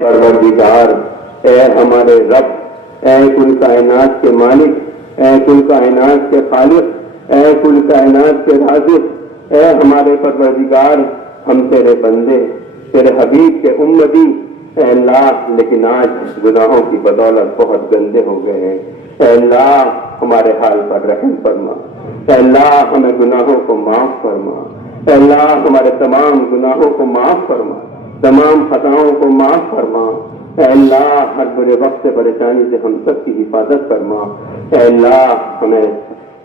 پروردگار، اے ہمارے رب، اے کل کائنات کے مالک، اے کل کائنات کے خالق، اے کل کائنات کے رازق، اے ہمارے پروردگار، ہم تیرے بندے، تیرے حبیب کے امتی، اے اللہ لیکن آج گناہوں کی بدولت بہت گندے ہو گئے ہیں۔ اے اللہ ہمارے حال پر رحم فرما، اے اللہ ہمیں گناہوں کو معاف فرما، اے اللہ ہمارے تمام گناہوں کو معاف فرما، تمام خطاؤں کو معاف فرما، اے اللہ ہر برے وقت سے پریشانی سے ہم سب کی حفاظت فرما، اے اللہ ہمیں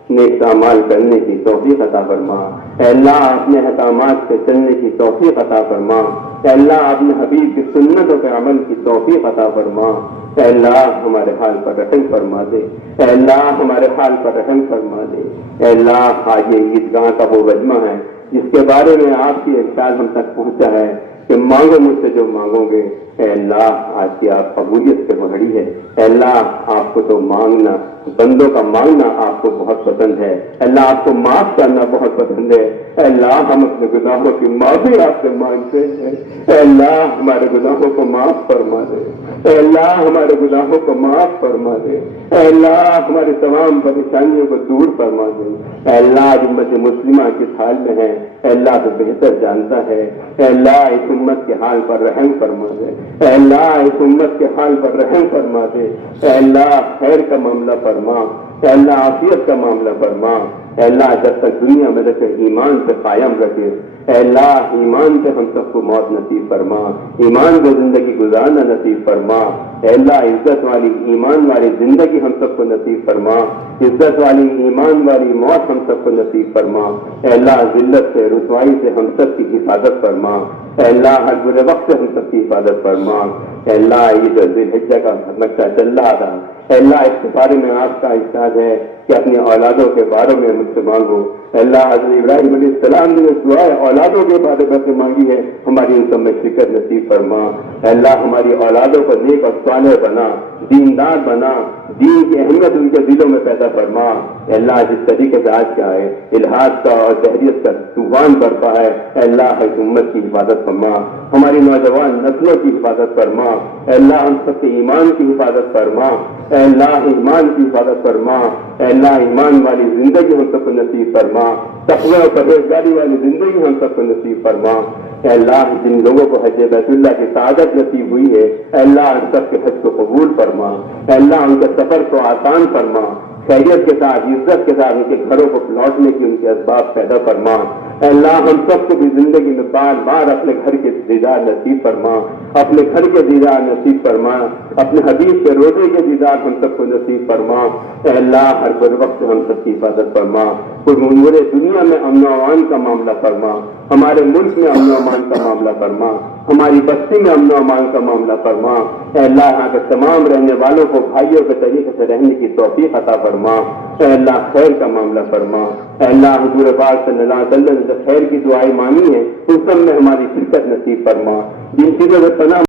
نیک اعمال کرنے کی توفیق عطا فرما، اے اللہ اپنے احکامات سے چلنے کی توفیق عطا فرما، اے اللہ اپنے حبیب کی سنتوں پہ عمل کی توفیق عطا فرما، اے اللہ ہمارے حال پر رحم فرما دے، اے اللہ ہمارے حال پر رحم فرما دے، اے اللہ آج یہ عیدگاہ کا وہ وجمہ ہے جس کے بارے میں آپ کی ارشاد ہم تک پہنچا ہے کہ مانگو مجھ سے جو مانگو گے۔ اے اللہ آج کی آپ قبولیت سے بھری ہے، اے اللہ آپ کو تو مانگنا، بندوں کا مانگنا آپ کو بہت پسند ہے، اے اللہ آپ کو معاف کرنا بہت پسند ہے، اے اللہ ہم اپنے گناہوں کی معافی آپ سے مانگتے ہیں، اے اللہ ہمارے گناہوں کو معاف فرما دے، اے اللہ ہمارے گناہوں کو معاف فرما دے، اے اللہ ہماری تمام پریشانیوں کو دور فرما دے، اے اللہ امت مسلمہ کس حال میں ہے اے اللہ تو بہتر جانتا ہے، اے اللہ اس امت کے حال پر رحم فرما دے، اے اللہ اس امت کے حال پر رحم فرما دے، اے اللہ خیر کا معاملہ فرما، اے اللہ عافیت کا معاملہ فرما، اے اللہ جب تک دنیا میں رکھے ایمان سے قائم رکھے، اے اللہ ایمان سے ہم سب کو موت نصیب فرما، ایمان کو زندگی گزارنا نصیب فرما، اے اللہ عزت والی ایمان والی زندگی ہم سب کو نصیب فرما، عزت والی ایمان والی موت ہم سب کو نصیب فرما، اے اللہ ذلت سے رسوائی سے ہم سب کی حفاظت فرما، اے اللہ ہر برے وقت سے ہم سب کی حفاظت فرما، اے اللہ عید ذوالحجہ کا نقشہ چل رہا تھا، اے اللہ اس کے بارے میں آپ کا ارشاد ہے کہ اپنی اولادوں کے بارے میں مجھ سے مانگو، اے اللہ حضرت ابراہیم علیہ السلام نے دعائے اولادوں کے بارے میں مانگی ہے، ہماری ان سب میں فکر نصیب فرما، اے اللہ ہماری اولادوں کو نیک اور صالح بنا، دیندار بنا، دین کی اہمیت ان کے دلوں میں پیدا فرما، اے اللہ جس طریقے سے آج کیا ہے الحاد کا اور تحریت کا طوفان برپا ہے، اے اللہ اس امت کی حفاظت فرما، ہماری نوجوان نسلوں کی حفاظت فرما، اے اللہ ہم سب کے ایمان کی حفاظت فرما، اے اللہ ایمان کی حفاظت فرما، اے اللہ ایمان والی زندگی ہم سب کو نصیب فرما، تقوی اور پرہیزگاری والی زندگی ہم سب کو نصیب فرما، اے اللہ جن لوگوں کو حج بیت اللہ کی سعادت نصیب ہوئی ہے اے اللہ ان سب کے حج کو قبول فرما، اے اللہ ان کے سفر کو آسان فرما، خیریت کے ساتھ عزت کے ساتھ ان کے گھروں کو لوٹنے کی ان کے اسباب پیدا فرما، اے اللہ ہم سب کو بھی زندگی میں بار بار اپنے گھر کے دیدار نصیب فرما، اپنے گھر کے دیدار نصیب فرما، اپنے حبیب کے روزے کے دیدار ہم سب کو نصیب فرما، اے اللہ ہر بر وقت ہم سب کی حفاظت فرما، پورے دنیا میں امن و امان کا معاملہ فرما، ہمارے ملک میں امن و امان کا معاملہ فرما، ہماری بستی میں امن و امان کا معاملہ فرما، اے اللہ یہاں کے تمام رہنے والوں کو بھائیوں کے طریقے سے رہنے کی توفیق عطا فرما، اے اللہ خیر کا معاملہ فرما، اے اللہ حضور پاک صلی اللہ علیہ وسلم نے جو خیر کی دعائیں مانگی ہیں ان سب میں ہماری شرکت نصیب فرما، جن چیزوں سے پناہ